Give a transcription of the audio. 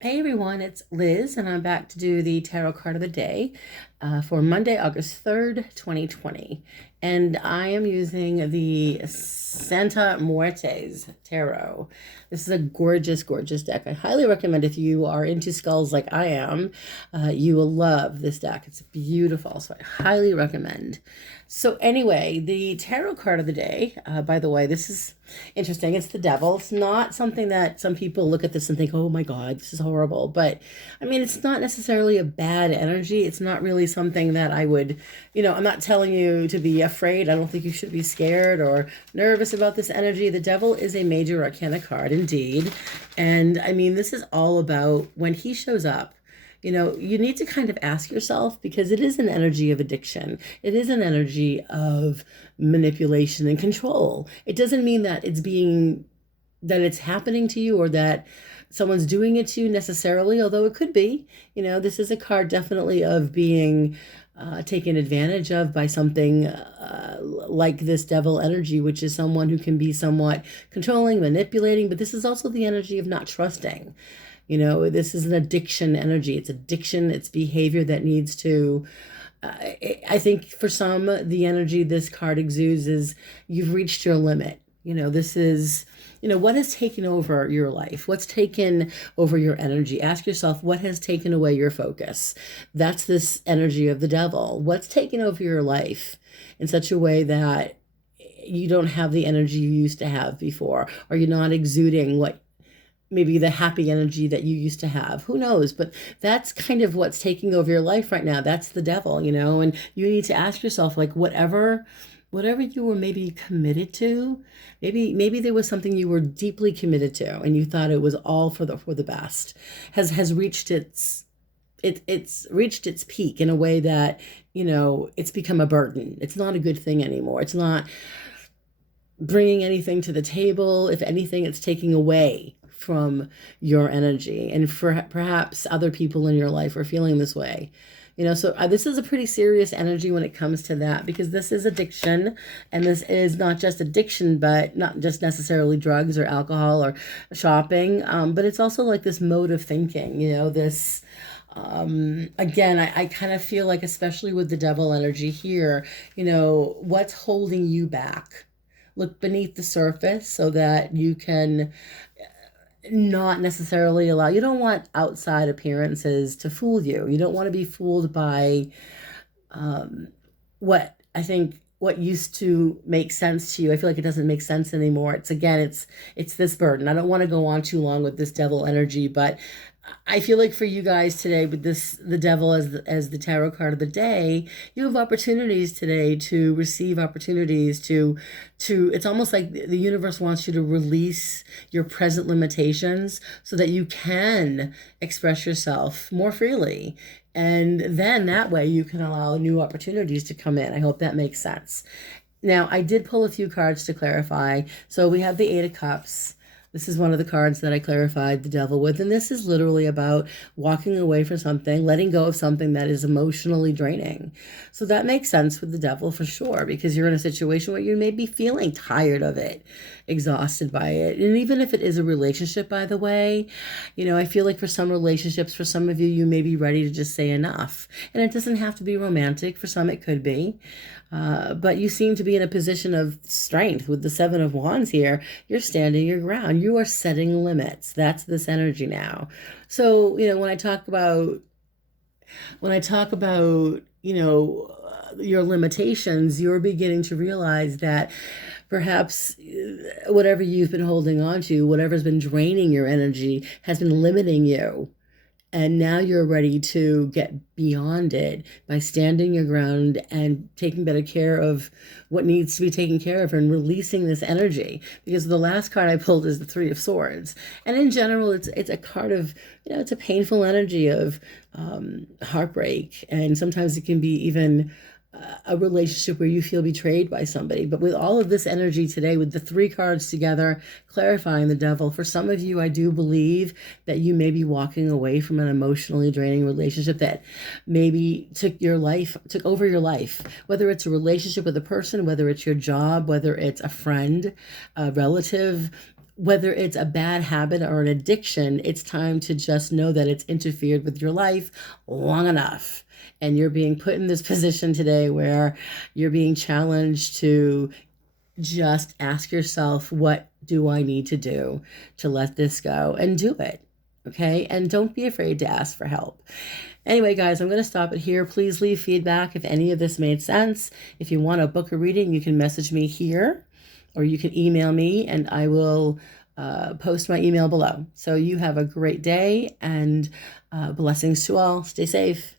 Hey everyone, it's Liz, and I'm back to do the tarot card of the day for Monday, August 3rd, 2020. And I am using the Santa Muertes Tarot. This is a gorgeous, gorgeous deck. I highly recommend if you are into skulls like I am, you will love this deck. It's beautiful, so I highly recommend. So, anyway, the tarot card of the day, by the way, this is interesting. It's the devil. It's not something that some people look at this and think, oh my God, this is horrible. But I mean, it's not necessarily a bad energy. It's not really something that I would, I'm not telling you to be afraid. I don't think you should be scared or nervous about this energy. The devil is a major arcana card indeed. And I mean, this is all about when he shows up. You need to kind of ask yourself because it is an energy of addiction. It is an energy of manipulation and control. It doesn't mean that it's happening to you or that someone's doing it to you necessarily, although it could be. This is a card definitely of being taken advantage of by something like this devil energy, which is someone who can be somewhat controlling, manipulating, but this is also the energy of not trusting. This is an addiction energy. It's addiction, it's behavior that needs to. I think for some, the energy this card exudes is you've reached your limit. This is, what has taken over your life? What's taken over your energy? Ask yourself, what has taken away your focus? That's this energy of the devil. What's taken over your life in such a way that you don't have the energy you used to have before, or you're not exuding what maybe the happy energy that you used to have. Who knows? But that's kind of what's taking over your life right now. That's the devil, and you need to ask yourself, like, whatever you were maybe committed to, maybe there was something you were deeply committed to and you thought it was all for the best, has reached it's reached its peak in a way that, it's become a burden. It's not a good thing anymore. It's not bringing anything to the table. If anything, it's taking away from your energy. And for perhaps other people in your life are feeling this way. So this is a pretty serious energy when it comes to that, because this is addiction, and this is not just addiction, but not just necessarily drugs or alcohol or shopping, but it's also like this mode of thinking, this again, I kind of feel like, especially with the devil energy here, what's holding you back? Look beneath the surface so that you can not necessarily allow, you don't want outside appearances to fool you. You don't want to be fooled by what used to make sense to you. I feel like it doesn't make sense anymore. It's this burden. I don't want to go on too long with this devil energy, but I feel like for you guys today, with the devil as the tarot card of the day, you have opportunities today to receive opportunities to. It's almost like the universe wants you to release your present limitations so that you can express yourself more freely. And then that way you can allow new opportunities to come in. I hope that makes sense. Now, I did pull a few cards to clarify. So we have the Eight of Cups. This is one of the cards that I clarified the devil with. And this is literally about walking away from something, letting go of something that is emotionally draining. So that makes sense with the devil for sure, because you're in a situation where you may be feeling tired of it, exhausted by it. And even if it is a relationship, by the way, I feel like for some relationships, for some of you, you may be ready to just say enough. And it doesn't have to be romantic. For some, it could be. But you seem to be in a position of strength with the Seven of Wands here. You're standing your ground. You are setting limits. That's this energy now. So, when I talk about, your limitations, you're beginning to realize that perhaps whatever you've been holding on to, whatever's been draining your energy, has been limiting you. And now you're ready to get beyond it by standing your ground and taking better care of what needs to be taken care of and releasing this energy. Because the last card I pulled is the Three of Swords. And in general, it's a card of, it's a painful energy of heartbreak. And sometimes it can be even a relationship where you feel betrayed by somebody. But with all of this energy today, with the three cards together, clarifying the devil, for some of you, I do believe that you may be walking away from an emotionally draining relationship that maybe took over your life, whether it's a relationship with a person, whether it's your job, whether it's a friend, a relative, whether it's a bad habit or an addiction, it's time to just know that it's interfered with your life long enough. And you're being put in this position today where you're being challenged to just ask yourself, what do I need to do to let this go, and do it? Okay. And don't be afraid to ask for help. Anyway, guys, I'm going to stop it here. Please leave feedback if any of this made sense. If you want to book a reading, you can message me here, or you can email me, and I will post my email below. So you have a great day, and blessings to all. Stay safe.